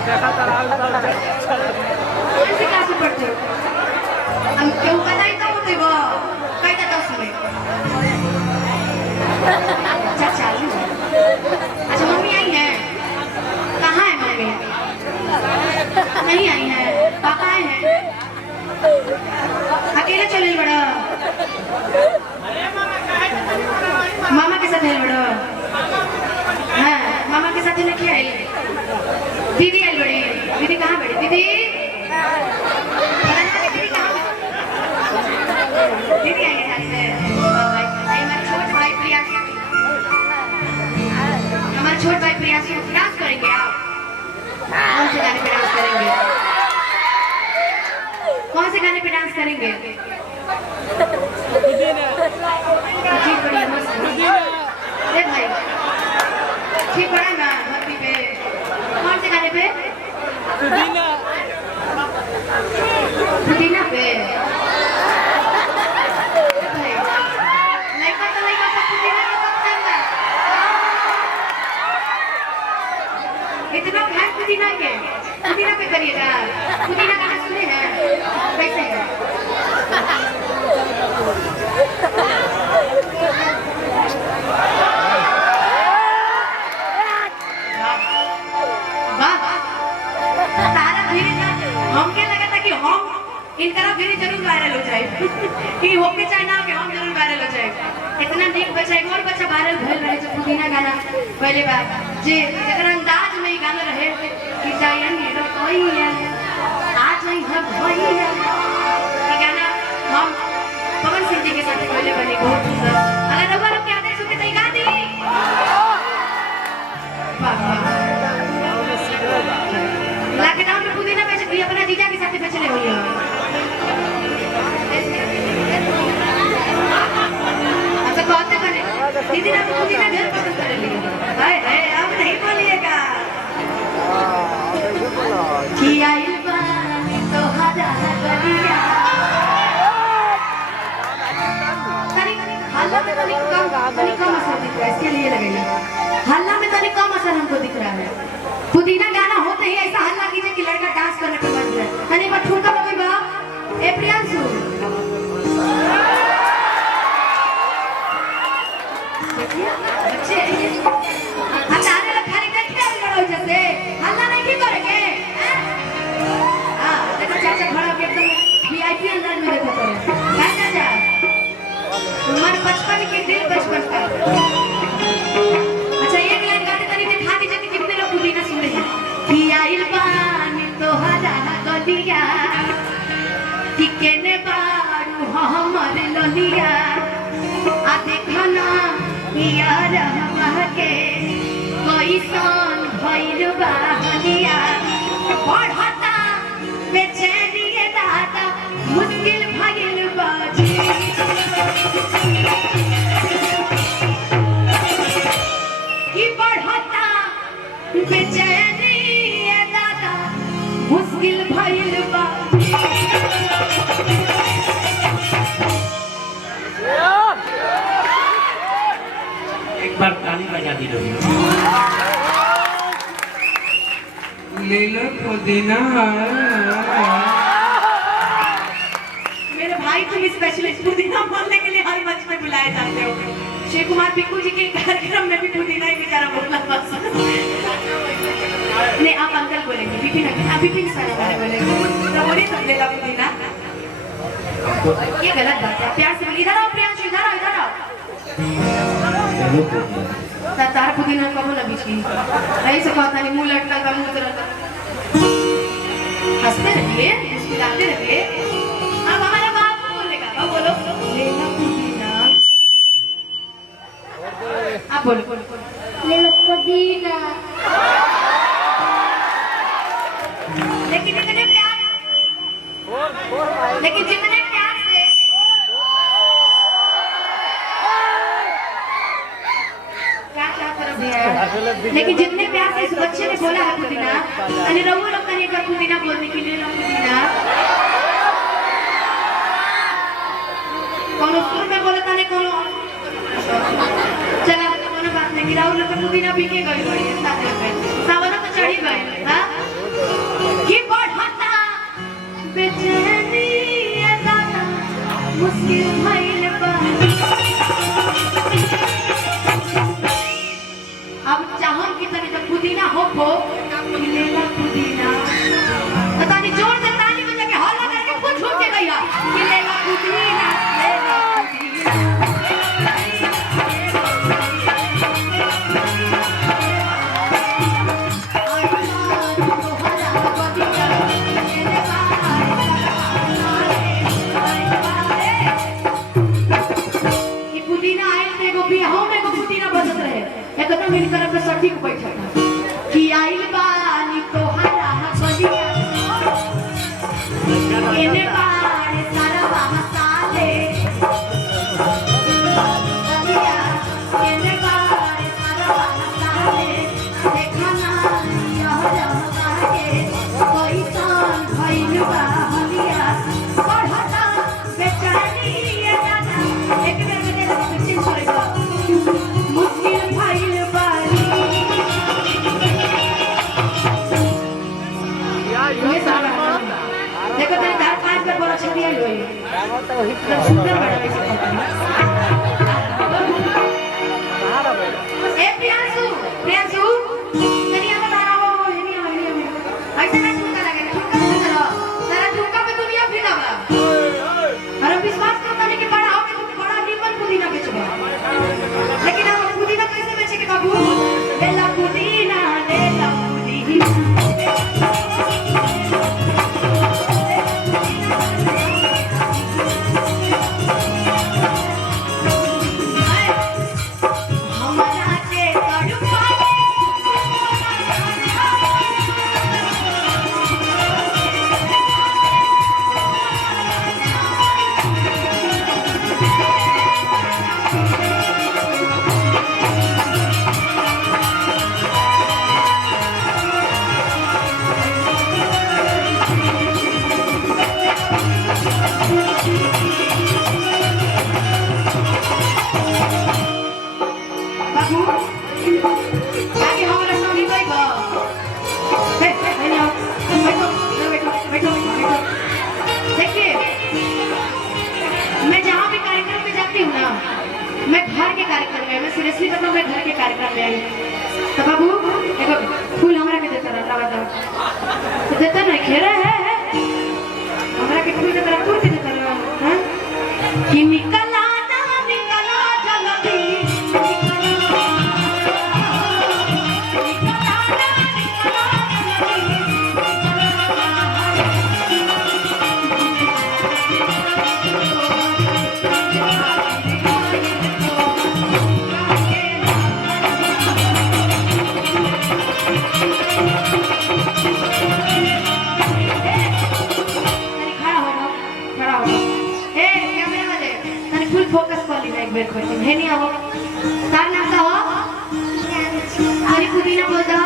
कौन सी क्लास में पढ़ते हो? हम क्यों बताई तो होते वो कई का 10 में। अच्छा चालू है। अच्छा मम्मी आई है? कहाँ है मम्मी? नहीं आई है। पापा आए हैं? अकेले चले बड़ा? मामा के साथ है बड़ा? हाँ मामा के साथ लेके आई। दीदी आई बड़ी? दीदी कहाँ बड़ी? दीदी दीदी आई है से हमारा छोट भाई प्रियासी, हमारा छोट भाई प्रियासी डांस करेंगे। आप कौन से गाने पे डांस करेंगे? कौन से गाने पे डांस करेंगे? जी बढ़िया मस्त देख भाई ठीक पड़ा ना भक्ति पे। कौन से गाने पे? पुदीना पे। इतना भैंस पुदीना के पुदीना पे करिएगा। पुदीना गाना सुने हैं कैसे है? हम क्या लगा था कि हम इन तरफ भी जरूर वायरल हो जाए कि होके चाहे ना कि हम जरूर वायरल हो जाए। इतना नीक बच्चा एक और बच्चा वायरल भइल रहे जो पुदीना गाना पहले बार जे अगर अंदाज में ही गाना रहे कि जाएंगे तो कोई है आज नहीं हम वही है। ये गाना हम पवन सिंह जी के साथ पहले बने बहुत सुंदर। अगर रघुआ लोग क्या आते सुनते तो गा दी। लॉकडाउन में पुदीना बेच दिया अपना जीजा के साथ बेचने हुई है। अच्छा कहते बने दीदी ना पुदीना ढेर पसंद करेली। हाय हाय अब नहीं बोलिएगा। किया इल्बा तो हजा गलिया हल्ला में तनी कम असर दिख रहा है। इसके लिए लगेगा हल्ला में तनी कम असर हमको दिख रहा है। पुदीना गाना होते ही ऐसा हल्ला कीजिए कि लड़का डांस करने पे बच जाए। तनी बार ठुमका लगे बा ए प्रियांशु बच्चे हटाने लग खाली देखते हैं लड़ो जैसे हल्ला नहीं की करेंगे। हां देखो चाचा खड़ा के एकदम वीआईपी अंदर में देखो करे हां चाचा तुम्हारे बचपन के दिल बचपन का। अच्छा एक लाइन गाते तनी दिखा दीजिए कि कितने लोग पुदीना सुन रहे हैं। किया इल्बान तो हरा गलिया कि केने बारू हमर ललिया आ देखना यार हमके कोई सन भइल बाहलिया पढ़ता बेचैनी दादा मुश्किल भइल बाजी कि पढ़ता बेचैनी दादा मुश्किल भइल बाजी। एक बार ताली बजा दी रही ले लो पुदीना। मेरे भाई तुम स्पेशलिस्ट पुदीना बोलने के लिए हर मंच में बुलाए जाते हो। शिव कुमार पिक्कू जी के कार्यक्रम में भी पुदीना ही बेचारा बोलना बस। नहीं आप अंकल बोलेंगे विपिन आप विपिन सर बोलेंगे तो बोलिए सब ले लो पुदीना। ये गलत बात है प्यार से बोलिए। इधर आओ प्रियांशु इधर आओ इधर आओ। तार पुदीना कबो ना बीच की ऐसे कहता नहीं मुंह लटका का मुंह तरह हंसते रहिए मुस्कुराते रहिए। अब हमारा बाप बोलेगा बाप बोलो लेना पुदीना। आप बोलो ले लो पुदीना। लेकिन इतने प्यार लेकिन जितने प्यार से लेकिन जितने प्यार से इस बच्चे ने बोला है पुदीना अरे रघु लोग का एक बार पुदीना बोलने के लिए लोग पुदीना कौन स्कूल में बोला था ने कौन चला कोनो बात नहीं राहुल लोग का पुदीना पी के गई बड़ी साथ में सावन तो चढ़ी गए हां तोहरा गलिया केने बारे ई पुदीना आइल ते एगो बियाहो में एगो पुदीना बजत रहे एकदम मिलकर पे सटीक बैठा था कि आइल बानी तोहरा गलिया केने बारे सारा बहसाले गलिया केने बारे सारा बहसाले देखना यह जहाके कैसन भइल बा हलिया पढ़ता बेचारी ये दादा एक बेर में देखो पिछिन छोड़ेगा मुश्किल भइल बारी ये सारा देखो तेरे धार पांच पे बड़ा छवि आई हुई सुंदर बड़ा वैसे ए प्रियांशु प्रियांशु तनिया बता रहा हो हिनिया ऐसे ना ठुमका लगे ठुमका से चलो तेरा ठुमका पे दुनिया फिदा बा अरे विश्वास करता नहीं कि बड़ा हो के तुम बड़ा निमन पुदीना बेचबा लेकिन हम पुदीना कैसे बेचे के बाबू बेला पुदीना हमरा के तड़पा बाबू आगे हमरा संगी बैठो बैठो देखिए मैं जहाँ भी कार्यक्रम में जाती हूँ ना मैं घर के कार्यक्रम में मैं सीरियसली बताऊँ मैं घर के कार्यक्रम में आई तो बाबू देखो फूल हमरा के देता रहा बताओ तो देता नहीं खेरा है हमरा के फूल देता रहा फूल देता रहा हाँ कि निकला ना निकला जल्दी फोकस कर ली एक बार खोल है नहीं हो तार नाम का हो अरे पुदीना बोल दो